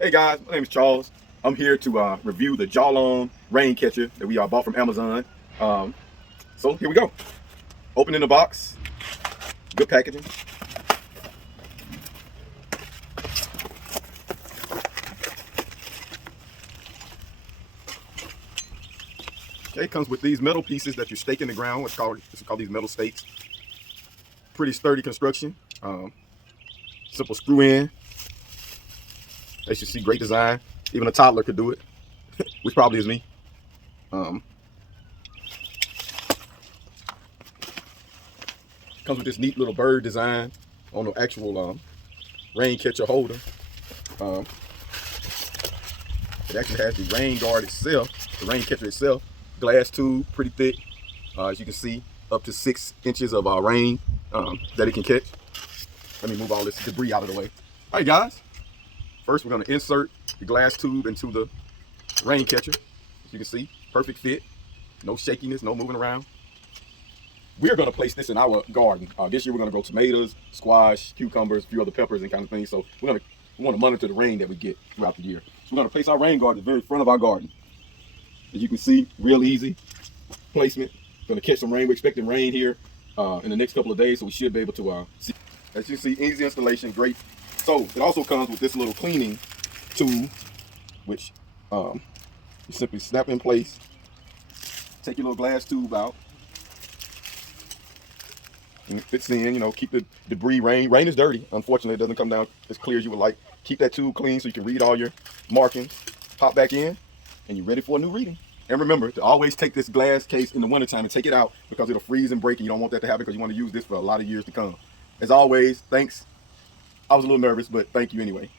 Hey guys, my name is Charles. I'm here to review the Jowlawn rain catcher that we bought from Amazon. Um, so here we go. Opening the box, good packaging. Okay, it comes with these metal pieces that you stake in the ground. It's called these metal stakes. Pretty sturdy construction. Simple screw in. As you see, great design. Even a toddler could do it, which probably is me. Um, Comes with this neat little bird design on the actual rain catcher holder. Um, it actually has the rain guard itself, the rain catcher itself, glass tube, pretty thick. As you can see, up to 6 inches of rain that it can catch. Let me move all this debris out of the way. All right, guys. First, we're going to insert the glass tube into the rain catcher. As you can see, perfect fit. No shakiness, no moving around. We're going to place this in our garden. This year, we're going to grow tomatoes, squash, cucumbers, a few other peppers and kind of things. So we want to monitor the rain that we get throughout the year. So we're going to place our rain guard at the very front of our garden. As you can see, real easy placement. Going to catch some rain. We're expecting rain here in the next couple of days, so we should be able to see. As you see, easy installation, great. So it also comes with this little cleaning tool, which you simply snap in place. Take your little glass tube out. And it fits in, keep the debris, rain. Rain is dirty. Unfortunately, it doesn't come down as clear as you would like. Keep that tube clean so you can read all your markings. Pop back in, and you're ready for a new reading. And remember to always take this glass case in the wintertime and take it out because it'll freeze and break, and you don't want that to happen because you want to use this for a lot of years to come. As always, thanks. I was a little nervous, but thank you anyway.